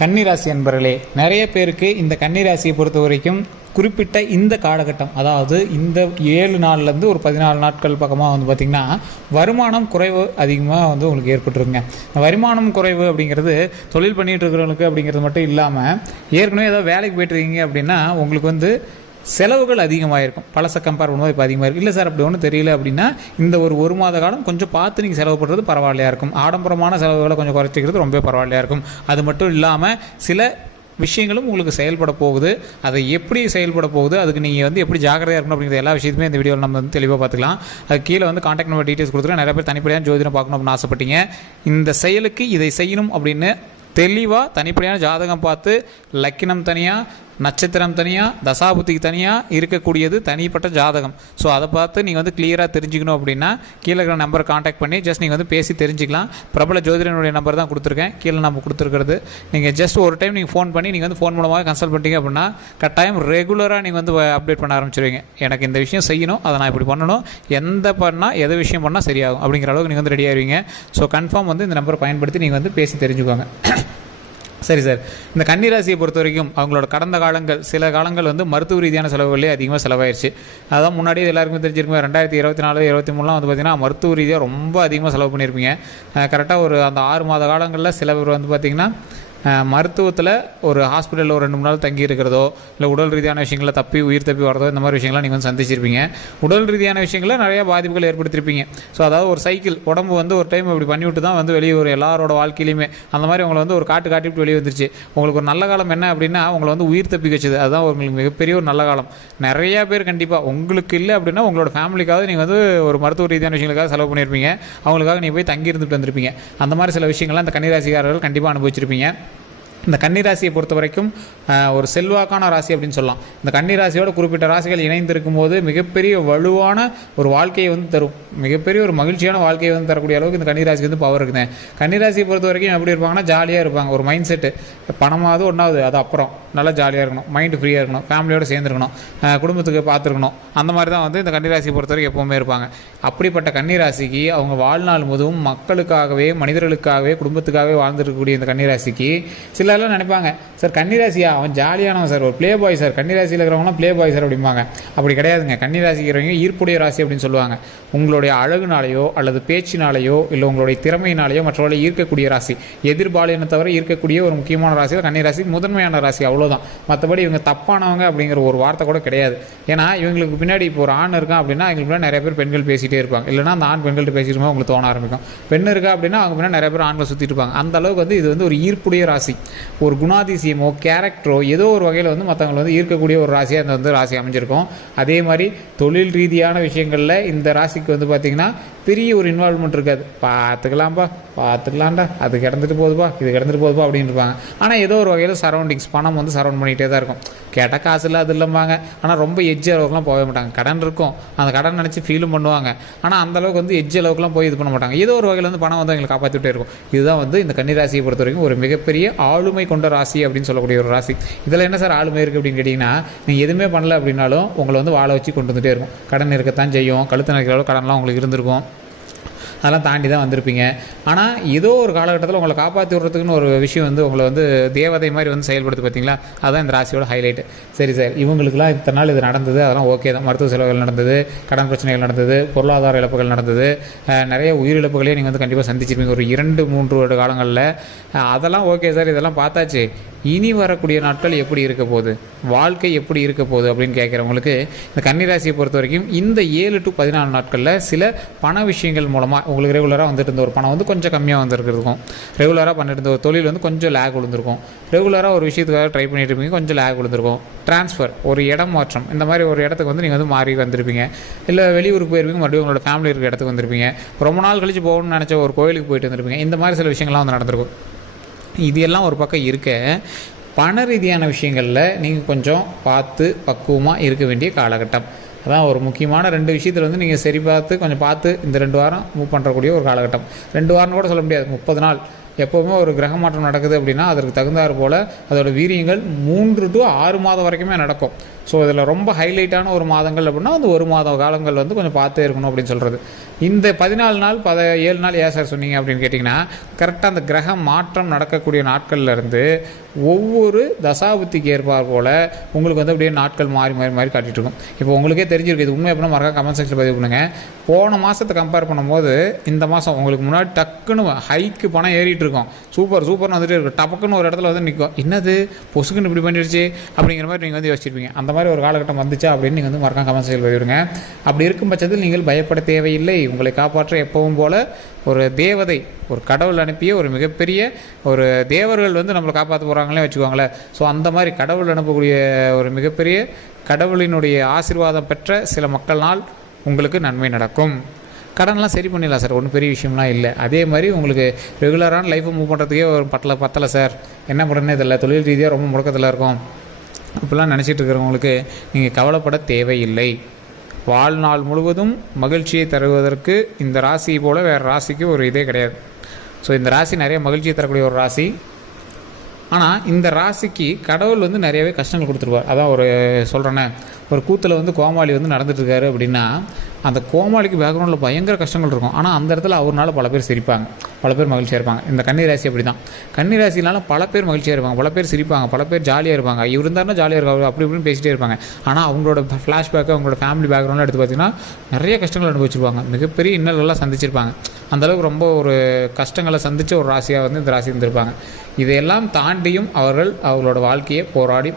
கன்னிராசி அன்பர்களே, நிறைய பேருக்கு இந்த கன்னிராசியை பொறுத்த வரைக்கும் குறிப்பிட்ட இந்த காலகட்டம், அதாவது இந்த 7 நாள்லேருந்து ஒரு 14 நாட்கள் பக்கமாக வந்து பார்த்திங்கன்னா வருமானம் குறைவு அதிகமாக வந்து உங்களுக்கு ஏற்பட்டுருங்க. வருமானம் குறைவு அப்படிங்கிறது தொழில் பண்ணிகிட்டு இருக்கிறவங்களுக்கு அப்படிங்கிறது மட்டும் இல்லாமல், ஏற்கனவே ஏதாவது வேலைக்கு போய்ட்டுருக்கீங்க அப்படின்னா உங்களுக்கு வந்து செலவுகள் அதிகமாக இருக்கும். பழசை கம்பேர் பண்ணும்போது இப்போ அதிகமாக இருக்குது. இல்லை சார் அப்படி ஒன்றும் தெரியல அப்படின்னா இந்த ஒரு மாத காலம் கொஞ்சம் பார்த்து நீங்கள் செலவு பண்ணுறது பரவாயில்லையா இருக்கும். ஆடம்பரமான செலவுகளை கொஞ்சம் குறைச்சிக்கிறது ரொம்ப பரவாயில்லையா இருக்கும். அது மட்டும் இல்லாமல் சில விஷயங்களும் உங்களுக்கு செயல்பட போகுது. அதை எப்படி செயல்பட போகுது, அதுக்கு நீங்கள் வந்து எப்படி ஜாக்கிரதையாக இருக்கணும் அப்படிங்கிற எல்லா விஷயத்துமே இந்த வீடியோவில் நம்ம வந்து தெளிவாக பார்த்துக்கலாம். அது கீழே வந்து கான்டாக்ட் நம்பர் டீட்டெயில்ஸ் கொடுத்துருக்கேன். நிறைய பேர் தனிப்படையான ஜோதிடம் பார்க்கணும் அப்படின்னு ஆசைப்பட்டீங்க. இந்த செயலுக்கு இதை செய்யணும் அப்படின்னு தெளிவாக தனிப்படையான ஜாதகம் பார்த்து லக்கினம் தனியாக, நட்சத்திரம் தனியாக, தசாபுத்திக்கு தனியாக இருக்கக்கூடியது தனிப்பட்ட ஜாதகம். ஸோ அதை பார்த்து நீங்கள் வந்து கிளியராக தெரிஞ்சுக்கணும் அப்படின்னா கீழே இருக்கிற நம்பரை காண்டாக்ட் பண்ணி ஜஸ்ட் நீங்கள் வந்து பேசி தெரிஞ்சுக்கலாம். பிரபல ஜோதிடனுடைய நம்பர் தான் கொடுத்துருக்கேன். கீழே நம்ம கொடுத்துருக்கிறது நீங்கள் ஜஸ்ட் ஒரு டைம் நீங்கள் ஃபோன் பண்ணி நீங்கள் வந்து ஃபோன் மூலமாக கன்சல்ட் பண்ணிட்டீங்க அப்படின்னா கட்டாயம் ரெகுலராக நீங்கள் வந்து அப்டேட் பண்ண ஆரம்பிச்சிருவீங்க. எனக்கு இந்த விஷயம் செய்யணும், அதை நான் இப்படி பண்ணணும், எது விஷயம் பண்ணால் சரியாகும் அப்படிங்கிற அளவுக்கு நீங்கள் வந்து ரெடி ஆகிடுவீங்க. ஸோ கன்ஃபார்ம் வந்து இந்த நம்பரை பயன்படுத்தி நீங்கள் வந்து பேசி தெரிஞ்சுக்கோங்க. சரி சார், இந்த கன்னிராசியை பொறுத்த வரைக்கும் அவங்களோட கடந்த காலங்கள், சில காலங்கள் வந்து மருத்துவ ரீதியான செலவுகளே அதிகமாக செலவாயிருச்சு. அதான் முன்னாடியே எல்லாருக்குமே தெரிஞ்சிருக்குமே, 2024, 23 வந்து பார்த்திங்கன்னா மருத்துவ ரீதியாக ரொம்ப அதிகமாக செலவு பண்ணியிருப்பீங்க. கரெக்டாக ஒரு அந்த 6 மாத காலங்களில் சில பேர் வந்து பார்த்திங்கன்னா மருத்துவத்தில் ஒரு ஹாஸ்பிட்டலில் ஒரு 2 3 நாள் தங்கி இருக்கிறதோ, இல்லை உடல் ரீதியான விஷயங்களில் உயிர் தப்பி வரதோ, இந்த மாதிரி விஷயங்கள்லாம் நீங்கள் வந்து சந்திச்சிருப்பீங்க. உடல் ரீதியான விஷயங்களில் நிறையா பாதிப்புகள் ஏற்படுத்தியிருப்பீங்க. ஸோ அதாவது ஒரு சைக்கிள் உடம்பு வந்து ஒரு டைம் இப்படி பண்ணிவிட்டு தான் வந்து வெளியே ஒரு எல்லாரோட வாழ்க்கையிலையுமே அந்த மாதிரி உங்களை வந்து ஒரு காட்டிவிட்டு வெளியே வந்துருச்சு. உங்களுக்கு ஒரு நல்ல காலம் என்ன அப்படின்னா உங்களை வந்து உயிர் தப்பி வச்சுது. அதுதான் உங்களுக்கு மிகப்பெரிய ஒரு நல்ல காலம். நிறையா பேர் கண்டிப்பாக உங்களுக்கு இல்லை அப்படின்னா உங்களோட ஃபேமிலிக்காக நீங்கள் வந்து ஒரு மருத்துவ ரீதியான விஷயங்களுக்காக செலவு பண்ணியிருப்பீங்க. அவங்களுக்காக நீங்கள் போய் தங்கி இருந்துட்டு வந்திருப்பீங்க. அந்த மாதிரி சில விஷயங்கள்லாம் இந்த கன்னிராசிக்காரர்கள் கண்டிப்பாக அனுபவிச்சிருப்பீங்க. இந்த கன்னிராசியை பொறுத்த வரைக்கும் ஒரு செல்வாக்கான ராசி அப்படின்னு சொல்லலாம். இந்த கன்னிராசியோட குறிப்பிட்ட ராசிகள் இணைந்திருக்கும் போது மிகப்பெரிய வலுவான ஒரு வாழ்க்கையை வந்து தரும். மிகப்பெரிய ஒரு மகிழ்ச்சியான வாழ்க்கையை வந்து தரக்கூடிய அளவுக்கு இந்த கன்னிராசிக்கு வந்து பவர் இருக்குங்க. கன்னிராசியை பொறுத்த வரைக்கும் எப்படி இருப்பாங்கன்னா ஜாலியாக இருப்பாங்க. ஒரு மைண்ட் செட்டு, பணமாவது ஒன்றாவது அது அப்புறம் நல்லா ஜாலியாக இருக்கணும், மைண்டு ஃப்ரீயாக இருக்கணும், ஃபேமிலியோடு சேர்ந்துருக்கணும், குடும்பத்துக்கு பார்த்துருக்கணும். அந்த மாதிரி தான் வந்து இந்த கன்னிராசியை பொறுத்த வரைக்கும் எப்போவுமே இருப்பாங்க. அப்படிப்பட்ட கன்னிராசிக்கு அவங்க வாழ்நாள் முழுவதும் மக்களுக்காகவே, மனிதர்களுக்காகவே, குடும்பத்துக்காகவே வாழ்ந்துருக்கக்கூடிய இந்த கன்னிராசிக்கு சிலர்லாம் நினைப்பாங்க, சார் கன்னிராசியா அவன் ஜாலியானவன் சார், ஒரு ப்ளே பாய் சார், கன்னிராசியில் இருக்கிறவங்களாம் ப்ளே பாய் சார் அப்படிம்பாங்க. அப்படி கிடையாதுங்க. கன்னிராசிக்கிறவங்க ஈர்ப்புடைய ராசி அப்படின்னு சொல்லுவாங்க. உங்களுடைய அழகுனாலேயோ அல்லது பேச்சினாலேயோ இல்லை உங்களுடைய திறமையினாலேயோ மற்றவர்களை ஈர்க்கக்கூடிய ராசி. எதிர்பாலினை தவிர ஈர்க்கக்கூடிய ஒரு முக்கியமான ராசியில் கன்னிராசி முதன்மையான ராசி, அவ்வளோதான். மற்றபடி இவங்க தப்பானவங்க அப்படிங்கிற ஒரு வார்த்தை கூட கிடையாது. ஏன்னா இவங்களுக்கு பின்னாடி இப்போ ஒரு ஆண் இருக்கான் அப்படின்னா எங்களுக்கு பின்னாடி நிறைய பேர் பெண்கள் பேசிகிட்டே இருப்பாங்க. இல்லைனா அந்த ஆண் பெண்கள்கிட்ட பேசிட்டு உங்களுக்கு தோண ஆரம்பிக்கும். பெண் இருக்கா அப்படின்னா அவங்க பின்னாடி நிறைய பேர் ஆண்கள் சுற்றிட்டு இருப்பாங்க. அந்த அளவுக்கு வந்து இது வந்து ஒரு ஈர்ப்புடைய ராசி. ஒரு குணாதிசயமோ கேரக்டரோ ஏதோ ஒரு வகையில் வந்து மற்றவங்களை வந்து ஈர்க்கக்கூடிய ஒரு ராசியாக இந்த வந்து ராசி அமைஞ்சிருக்கும். அதே மாதிரி தொழில் ரீதியான விஷயங்களில் இந்த ராசிக்கு வந்து பார்த்திங்கன்னா பெரிய ஒரு இன்வால்வ்மெண்ட் இருக்காது. பார்த்துக்கலாம்டா, அது கிடந்துட்டு போகுதுப்பா, இது கிடந்துட்டு போகுதுப்பா அப்படின்னு இருப்பாங்க. ஆனால் ஏதோ ஒரு வகையில் சரௌண்டிங்ஸ் பணம் வந்து சரௌண்ட் பண்ணிகிட்டே தான் இருக்கும். கேட்டால் காசு இல்லை அது இல்லைம்பாங்க. ஆனால் ரொம்ப எட்ஜ் அளவுக்குலாம் போக மாட்டாங்க. கடன் இருக்கும், அந்த கடன் நினச்சி ஃபீலும் பண்ணுவாங்க. ஆனால் அந்தளவுக்கு வந்து எட்ஜ் அளவுக்குலாம் போய் இது பண்ண மாட்டாங்க. ஏதோ ஒரு வகையில் வந்து பணம் வந்து எங்களை காப்பாற்றிட்டே இருக்கும். இதுதான் வந்து இந்த கன்னிராசியை பொறுத்த வரைக்கும் ஒரு மிகப்பெரிய ஆளுமை கொண்ட ராசி அப்படின்னு சொல்லக்கூடிய ஒரு ராசி. இதில் என்ன சார் ஆளுமை இருக்குது அப்படின்னு கேட்டிங்கன்னா, நீங்கள் எதுவுமே பண்ணல அப்படின்னாலும் உங்களை வந்து வாழ வச்சு கொண்டு வந்துகிட்டே இருக்கும். கடன் இருக்கத்தான் செய்யும், கழுத்து நினைக்கிற அளவு கடன்லாம் உங்களுக்கு இருந்திருக்கும். அதெல்லாம் தாண்டி தான் வந்திருப்பீங்க. ஆனால் ஏதோ ஒரு காலகட்டத்தில் உங்களை காப்பாற்றி விடுறதுக்குன்னு ஒரு விஷயம் வந்து உங்களை வந்து தேவதை மாதிரி வந்து செயல்படுத்து பார்த்தீங்களா, அதுதான் இந்த ராசியோட ஹைலைட்டு. சரி சார், இவங்களுக்குலாம் இத்தனை நாள் இது நடந்தது, அதெல்லாம் ஓகே தான். மருத்துவ செலவுகள் நடந்தது, கடன் பிரச்சனைகள் நடந்தது, பொருளாதார இழப்புகள் நடந்தது, நிறைய உயிரிழப்புகளே நீங்கள் வந்து கண்டிப்பாக சந்திச்சிருப்பீங்க ஒரு 2-3 வருட காலங்களில். அதெல்லாம் ஓகே சார், இதெல்லாம் பார்த்தாச்சு. இனி வரக்கூடிய நாட்கள் எப்படி இருக்க போகுது, வாழ்க்கை எப்படி இருக்க போகுது அப்படின்னு கேட்குறவங்களுக்கு இந்த கன்னிராசியை பொறுத்த வரைக்கும் இந்த 7 to 14 நாட்களில் சில பண விஷயங்கள் மூலமாக உங்களுக்கு ரெகுலராக வந்துட்டு இருந்த ஒரு பணம் வந்து கொஞ்சம் கம்மியாக வந்துருக்கிறதுக்கும், ரெகுலராக பண்ணிட்டு இருந்த ஒரு தொழில் வந்து கொஞ்சம் லேக் விழுந்திருக்கும், ரெகுலராக ஒரு விஷயத்துக்காக ட்ரை பண்ணிட்டு இருப்பீங்க, கொஞ்சம் லேக் விழுந்திருக்கும், ட்ரான்ஸ்ஃபர், ஒரு இடம் மாற்றம், இந்த மாதிரி ஒரு இடத்துக்கு வந்து நீங்கள் வந்து மாறி வந்திருப்பீங்க. இல்லை வெளியூருக்கு போயிருப்பீங்க, மறுபடியும் உங்களோட ஃபேமிலி இருக்கிற இடத்துக்கு வந்திருப்பீங்க, ரொம்ப நாள் கழிச்சு போகணும்னு நினச்ச ஒரு கோயிலுக்கு போயிட்டு வந்திருப்பீங்க. இந்த மாதிரி சில விஷயங்கள்லாம் வந்து நடந்திருக்கும். இது எல்லாம் ஒரு பக்கம் இருக்க, பண ரீதியான விஷயங்களில் நீங்கள் கொஞ்சம் பார்த்து பக்குவமாக இருக்க வேண்டிய காலகட்டம். அதான் ஒரு முக்கியமான 2 விஷயத்தில் வந்து நீங்கள் சரி பார்த்து கொஞ்சம் பார்த்து இந்த 2 வாரம் மூவ் பண்ணுறக்கூடிய ஒரு காலகட்டம். 2 வாரம் கூட சொல்ல முடியாது, 30 நாள். எப்போவுமே ஒரு கிரக மாற்றம் நடக்குது அப்படின்னா அதற்கு தகுந்தாறு போல் அதோட வீரியங்கள் 3 to 6 மாதம் வரைக்குமே நடக்கும். ஸோ இதில் ரொம்ப ஹைலைட்டான ஒரு மாதங்கள் அப்படின்னா அந்த ஒரு மாத காலங்கள் வந்து கொஞ்சம் பார்த்தே இருக்கணும் அப்படின்னு சொல்கிறது. இந்த 14 நாள் 7 நாள் ஏன் சார் சொன்னீங்க அப்படின்னு கேட்டிங்கன்னா, கரெக்டாக அந்த கிரக மாற்றம் நடக்கக்கூடிய நாட்கள்லேருந்து ஒவ்வொரு தசாபுத்திக்கு ஏற்பார் போல் உங்களுக்கு வந்து அப்படியே நாட்கள் மாறி மாறி மாறி காட்டிகிட்டு இருக்கும். இப்போ உங்களுக்கே தெரிஞ்சிருக்கு, இது உண்மை எப்படின்னா மறக்காம கமெண்ட் செக்ஷனில் பதிவு பண்ணுங்கள். போன மாதத்தை கம்பேர் பண்ணும்போது இந்த மாதம் உங்களுக்கு முன்னாடி டக்குன்னு ஹைக்கு பணம் ஏறிட்டு இருக்கும், சூப்பர்னு வந்துட்டு இருக்கும். டப்புக்குன்னு ஒரு இடத்துல வந்து நிற்கும், என்னது பொசுக்குன்னு இப்படி பண்ணிடுச்சு அப்படிங்கிற மாதிரி நீங்கள் வந்து யோசிச்சிருப்பீங்க. அந்த மாதிரி ஒரு காலகட்டம் வந்துச்சா அப்படின்னு நீங்கள் வந்து மறக்காம கமெண்ட் செக்ஷனில் பதிவிடுங்க. அப்படி இருக்கும் பட்சத்தில் நீங்கள் பயப்பட தேவையில்லை. உங்களை காப்பாற்ற எப்பவும் போல் ஒரு தேவதை, ஒரு கடவுள் அனுப்பிய ஒரு மிகப்பெரிய ஒரு தேவர்கள் வந்து நம்மளை காப்பாற்ற போகிறாங்களே வச்சுக்கோங்களேன். ஸோ அந்த மாதிரி கடவுள் அனுப்பக்கூடிய ஒரு மிகப்பெரிய கடவுளினுடைய ஆசீர்வாதம் பெற்ற சில மக்கள்னால் உங்களுக்கு நன்மை நடக்கும். கடன்லாம் சரி பண்ணிடலாம் சார், ஒன்றும் பெரிய விஷயம்லாம் இல்லை. அதே மாதிரி உங்களுக்கு ரெகுலரான லைஃப்பை மூவ் பண்ணுறதுக்கே ஒரு பத்தலை சார், என்ன பண்ணுறேன்னே தெரியல, தொழில் ரீதியாக ரொம்ப முடக்கத்தில் இருக்கும் இப்படிலாம் நினச்சிட்டு இருக்கிறவங்களுக்கு நீங்கள் கவலைப்பட தேவையில்லை. வாழ்நாள் முழுவதும் மகிழ்ச்சியை தருவதற்கு இந்த ராசியை போல் வேறு ராசிக்கு ஒரு இதே கிடையாது. ஸோ இந்த ராசி நிறைய மகிழ்ச்சியை தரக்கூடிய ஒரு ராசி. ஆனால் இந்த ராசிக்கு கடவுள் வந்து நிறையவே கஷ்டங்கள் கொடுத்துருவார். அதான் ஒரு சொல்கிறேன்னே, ஒரு கூத்தில் வந்து கோமாளி வந்து நடந்துட்டுருக்காரு அப்படின்னா அந்த கோமாளிக்கு பேக்ரவுண்டில் பயங்கர கஷ்டங்கள் இருக்கும். ஆனால் அந்த இடத்துல அவர்னால பல பேர் சிரிப்பாங்க, பல பேர் மகிழ்ச்சியாக இருப்பாங்க. இந்த கன்னிராசி அப்படி தான். கன்னிராசினால பல பேர் மகிழ்ச்சியாக இருப்பாங்க, பல பேர் சிரிப்பாங்க, பல பேர் ஜாலியாக இருப்பாங்க. இவர் இருந்தாருன்னா ஜாலியாக இருக்காங்க, அப்படி இப்படின்னு பேசிகிட்டே இருப்பாங்க. ஆனால் அவங்களோட ஃப்ளாஷ்பேக்கு, அவங்களோட ஃபேமிலி பேக்ரவுண்டில் எடுத்து பார்த்தீங்கன்னா நிறைய கஷ்டங்கள் அனுபவிச்சிருப்பாங்க, மிகப்பெரிய இன்னல்கள்லாம் சந்திச்சிருப்பாங்க. அந்தளவுக்கு ரொம்ப ஒரு கஷ்டங்களை சந்தித்த ஒரு ராசியாக வந்து இந்த ராசி இருந்திருப்பாங்க. இதையெல்லாம் தாண்டியும் அவர்களோட வாழ்க்கையை போராடி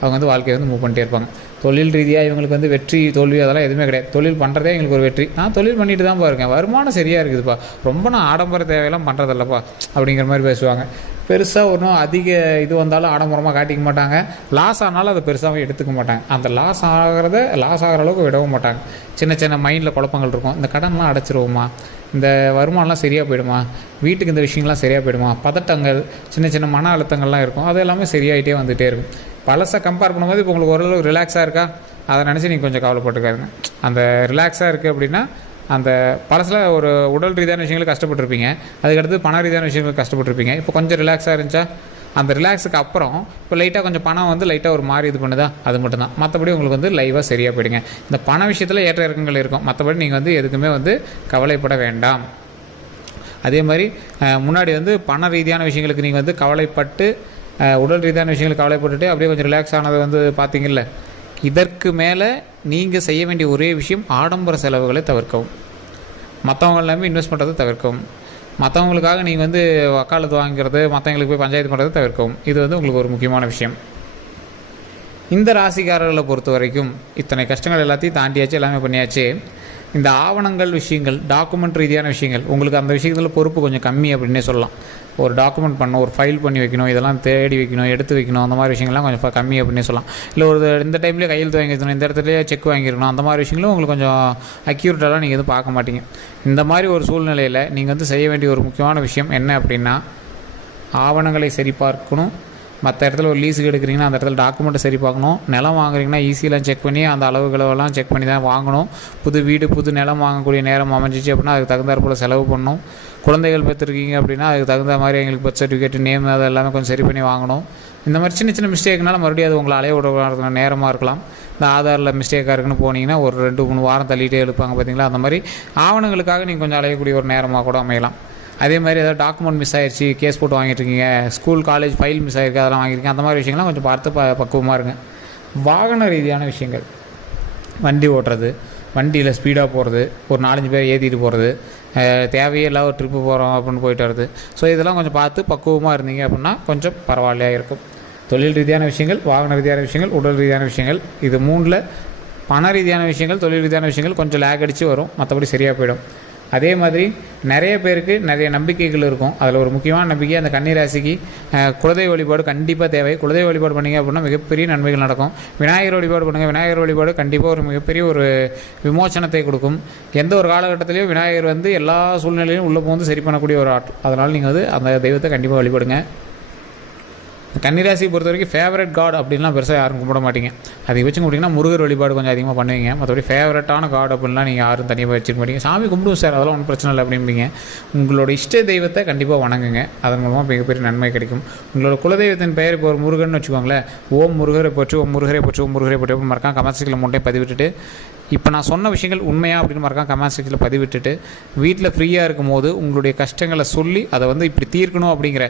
அவங்க வந்து வாழ்க்கையை வந்து மூவ் பண்ணிட்டே இருப்பாங்க. தொழில் ரீதியாக இவங்களுக்கு வந்து வெற்றி தோல்வி அதெல்லாம் எதுவுமே கிடையாது. தொழில் பண்ணுறதே எங்களுக்கு ஒரு வெற்றி. நான் தொழில் பண்ணிட்டு தான் இருக்கேன், வருமானம் சரியாக இருக்குதுப்பா, ரொம்ப நான் ஆடம்பர தேவையெல்லாம் பண்ணுறதில்லப்பா அப்படிங்கிற மாதிரி பேசுவாங்க. பெருசாக ஒன்றும் அதிக இது வந்தாலும் ஆடம்பரமாக காட்டிக்க மாட்டாங்க. லாஸ் ஆனாலும் அதை பெருசாகவும் எடுத்துக்க மாட்டாங்க. அந்த லாஸ் ஆகிற அளவுக்கு விடவும் மாட்டாங்க. சின்ன மைண்டில் குழப்பங்கள் இருக்கும். இந்த கடன்லாம் அடைச்சிருவோமா, இந்த வருமானம்லாம் சரியாக போயிடுமா, வீட்டுக்கு இந்த விஷயங்கள்லாம் சரியாக போயிடுமா, பதட்டங்கள், சின்ன மன அழுத்தங்கள்லாம் இருக்கும். அது எல்லாமே சரியாகிட்டே வந்துகிட்டே இருக்கும். பழசை கம்பேர் பண்ணும்போது இப்போ உங்களுக்கு ஓரளவு ரிலாக்ஸாக இருக்கா, அதை நினச்சி நீங்கள் கொஞ்சம் கவலைப்பட்டுக்காருங்க. அந்த ரிலாக்ஸாக இருக்குது அப்படின்னா அந்த பழசில் ஒரு உடல் ரீதியான விஷயங்களுக்கு கஷ்டப்பட்டுருப்பீங்க, அதுக்கடுத்து பண ரீதியான விஷயங்களுக்கு கஷ்டப்பட்டுருப்பீங்க. இப்போ கொஞ்சம் ரிலாக்ஸாக இருந்துச்சா, அந்த ரிலாக்ஸுக்கு அப்புறம் இப்போ லைட்டாக கொஞ்சம் பணம் வந்து லைட்டாக ஒரு மாதிரி இது பண்ணுதா, அது மட்டும்தான். மற்றபடி உங்களுக்கு வந்து லைவாக சரியாக போயிடுங்க. இந்த பண விஷயத்தில் ஏற்ற இறக்கங்கள் இருக்கும், மற்றபடி நீங்கள் வந்து எதுக்குமே வந்து கவலைப்பட வேண்டாம். அதே மாதிரி முன்னாடி வந்து பண ரீதியான விஷயங்களுக்கு நீங்கள் வந்து கவலைப்பட்டு உடல் ரீதியான விஷயங்களுக்கு கவலைப்பட்டுட்டு அப்படியே கொஞ்சம் ரிலாக்ஸ் ஆனது வந்து பார்த்தீங்கல்ல. இதற்கு மேலே நீங்கள் செய்ய வேண்டிய ஒரே விஷயம் ஆடம்பர செலவுகளை தவிர்க்கவும், மற்றவங்க எல்லாமே இன்வெஸ்ட் பண்ணுறதை தவிர்க்கவும், மற்றவங்களுக்காக நீங்கள் வந்து வக்காலத்து வாங்கிறது, மற்றவங்களுக்கு போய் பஞ்சாயத்து பண்ணுறதை தவிர்க்கவும். இது வந்து உங்களுக்கு ஒரு முக்கியமான விஷயம். இந்த ராசிக்காரர்களை பொறுத்த வரைக்கும் இத்தனை கஷ்டங்கள் எல்லாத்தையும் தாண்டியாச்சு, எல்லாமே பண்ணியாச்சு. இந்த ஆவணங்கள் விஷயங்கள், டாக்குமெண்ட் ரீதியான விஷயங்கள், உங்களுக்கு அந்த விஷயத்தில் பொறுப்பு கொஞ்சம் கம்மி அப்படின்னே சொல்லலாம். ஒரு டாக்குமெண்ட் பண்ணணும், ஒரு ஃபைல் பண்ணி வைக்கணும், இதெல்லாம் தேடி வைக்கணும், எடுத்து வைக்கணும், அந்த மாதிரி விஷயங்கள்லாம் கொஞ்சம் கம்மி அப்படின்னே சொல்லலாம். இல்லை ஒரு இந்த டைம்லேயே கையெழுத்து வாங்கி வைக்கணும், இந்த இடத்துலேயே செக் வாங்கியிருக்கணும், அந்த மாதிரி விஷயங்களும் உங்களுக்கு கொஞ்சம் அக்யூரேட்டாலாம் நீங்கள் எதுவும் பார்க்க மாட்டீங்க. இந்த மாதிரி ஒரு சூழ்நிலையில் நீங்கள் வந்து செய்ய வேண்டிய ஒரு முக்கியமான விஷயம் என்ன அப்படின்னா, ஆவணங்களை சரிபார்க்கணும். மற்ற இடத்துல ஒரு லீஸுக்கு எடுக்கிறீங்கன்னா அந்த இடத்துல டாக்குமெண்ட்டை சரி பார்க்கணும். நிலம் வாங்குறீங்கன்னா ஈஸியெலாம் செக் பண்ணி அந்த அளவுகளெல்லாம் செக் பண்ணி தான் வாங்கணும். புது வீடு புது நிலம் வாங்கக்கூடிய நேரம் அமைஞ்சிச்சு அப்படின்னா அதுக்கு தகுந்தாற் போல் செலவு பண்ணணும். குழந்தைகள் பெற்றுருக்கீங்க அப்படின்னா அதுக்கு தகுந்த மாதிரி எங்களுக்கு பர்த் சர்டிஃபிகேட், நேம் அது எல்லாமே கொஞ்சம் சரி பண்ணி வாங்கணும். இந்த மாதிரி சின்ன மிஸ்டேக்னால மறுபடியும் அது உங்களை அலைய விட நேரமாக இருக்கலாம். இந்த ஆதாரில் மிஸ்டேக்காக இருக்குன்னு போனீங்கன்னா ஒரு 2-3 வாரம் தள்ளிகிட்டே எழுப்பாங்க பார்த்தீங்களா. அந்த மாதிரி ஆவணங்களுக்காக நீங்கள் கொஞ்சம் அலையக்கூடிய ஒரு நேரமாக கூட அமையலாம். அதே மாதிரி ஏதாவது டாக்குமெண்ட் மிஸ் ஆகிடுச்சு, கேஸ் போட்டு வாங்கிட்டுருக்கீங்க, ஸ்கூல் காலேஜ் ஃபைல் மிஸ் ஆகிருக்கு, அதெல்லாம் வாங்கியிருக்கீங்க, அந்த மாதிரி விஷயங்கள்லாம் கொஞ்சம் பார்த்து பக்குவமாக இருங்க. வாகன ரீதியான விஷயங்கள், வண்டி ஓட்டுறது, வண்டியில் ஸ்பீடாக போகிறது, ஒரு 4-5 பேர் ஏற்றிட்டு போகிறது, தேவையே இல்லாத ஒரு ட்ரிப்பு போகிறோம் அப்படின்னு போயிட்டு வருது. ஸோ இதெல்லாம் கொஞ்சம் பார்த்து பக்குவமாக இருந்தீங்க அப்படின்னா கொஞ்சம் பரவாயில்லையாக இருக்கும். தொழில் ரீதியான விஷயங்கள், வாகன ரீதியான விஷயங்கள், உடல் ரீதியான விஷயங்கள், இது 3ல் பண ரீதியான விஷயங்கள், தொழில் ரீதியான விஷயங்கள் கொஞ்சம் லேக் அடித்து வரும், மற்றபடி சரியாக போயிடும். அதே மாதிரி நிறைய பேருக்கு நிறைய நம்பிக்கைகள் இருக்கும். அதில் ஒரு முக்கியமான நம்பிக்கை அந்த கன்னிராசிக்கு குலதெய்வ வழிபாடு கண்டிப்பாக தேவை. குலதெய்வ வழிபாடு பண்ணிங்க அப்படின்னா மிகப்பெரிய நன்மைகள் நடக்கும். விநாயகர் வழிபாடு பண்ணுங்கள். விநாயகர் வழிபாடு கண்டிப்பாக ஒரு மிகப்பெரிய ஒரு விமோசனத்தை கொடுக்கும். எந்த ஒரு காலகட்டத்திலையும் விநாயகர் வந்து எல்லா சூழ்நிலையிலும் உள்ளே போந்து சரி பண்ணக்கூடிய ஒரு ஆற்றல். அதனால் நீங்கள் வந்து அந்த தெய்வத்தை கண்டிப்பாக வழிபடுங்க. கன்னிராசியை பொறுத்த வரைக்கும் ஃபேவரட் காட் அப்படின்லாம் பெருசாக யாரும் கும்பிட மாட்டீங்க. அதிகபட்சம் கும்பிட்டிங்கன்னா முருகர் வழிபாடு கொஞ்சம் அதிகமாக பண்ணுவீங்க. மற்றபடி ஃபேவரட்டான காட் அப்படின்லாம் நீங்கள் யாரும் தனியாக வச்சுக்க மாட்டீங்க. சாமி கும்பிடுவோம் சார், அதெல்லாம் ஒன்றும் பிரச்சனை இல்லை அப்படிம்பீங்க. உங்களோட இஷ்ட தெய்வத்தை கண்டிப்பாக வணங்குங்க, அதன் மூலமாக மிகப்பெரிய நன்மை கிடைக்கும். உங்களோட குலதெய்வத்தின் பெயர் இப்போ ஒரு முருகன் வச்சுக்கோங்களேன், ஓம் முருகரை போச்சு, ஓம் முருகரை போச்சு, ஓம் முருகரை போட்டு அப்படின்னு மறக்காம கமெண்ட் செக்ஷனில் மூட்டையும் பதிவிட்டுட்டு, இப்போ நான் சொன்ன விஷயங்கள் உண்மையாக அப்படின்னு மறக்காம கமெண்ட் செக்ஷனில் பதிவிட்டுட்டு, வீட்டில் ஃப்ரீயாக இருக்கும் போது உங்களுடைய கஷ்டங்களை சொல்லி அதை இப்படி தீர்க்கணும் அப்படிங்கிற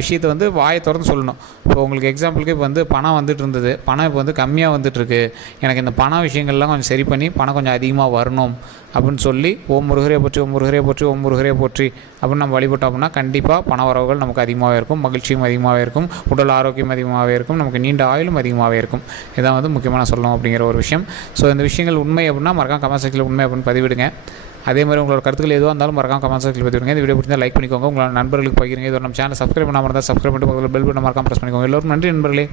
விஷயத்தை வாயை திறந்து சொல்லணும். இப்போ உங்களுக்கு எக்ஸாம்பிளுக்கு இப்போ பணம் வந்துட்டு இருந்தது, பணம் இப்போ கம்மியாக வந்துட்டுருக்கு, எனக்கு இந்த பண விஷயங்கள்லாம் கொஞ்சம் சரி பண்ணி பணம் கொஞ்சம் அதிகமாக வரணும் அப்படின்னு சொல்லி ஓம் முருகரே போற்றி, ஓம் முருகரே போற்றி, ஓம் முருகரே போற்றி அப்படின்னு நம்ம வழிபட்டோம் அப்படின்னா கண்டிப்பாக பண வரவுகள் நமக்கு அதிகமாகவே இருக்கும், மகிழ்ச்சியும் அதிகமாகவே இருக்கும், உடல் ஆரோக்கியம் அதிகமாகவே இருக்கும், நமக்கு நீண்ட ஆயுளும் அதிகமாகவே இருக்கும். இதான் முக்கியமான சொல்லணும் அப்படிங்கிற ஒரு விஷயம். ஸோ இந்த விஷயங்கள் உண்மை அப்படின்னா மறக்காம கமெண்ட் செக்ஷனில் உண்மை அப்படின்னு பதிவிடுங்க. அதே மாதிரி உங்களோட கருத்துக்கள் எதுவாக இருந்தாலும் மறக்காம கமெண்ட் செக்ஷனில் பதிவிடுங்க. இந்த வீடியோ பிடிச்சா லைக் பண்ணிக்கோங்க, உங்களோட நண்பர்களுக்கு பகிருங்க. இது நம்ம சேனல் சப்ஸ்கிரைப் பண்ணாமல் இருந்தால் சப்ஸ்கிரைப் பண்ணிட்டு பக்கத்தில் பெல் பட்டன் மறக்காம ப்ரெஸ் பண்ணிக்கோங்க. எல்லோரும் நன்றி நண்பர்களே.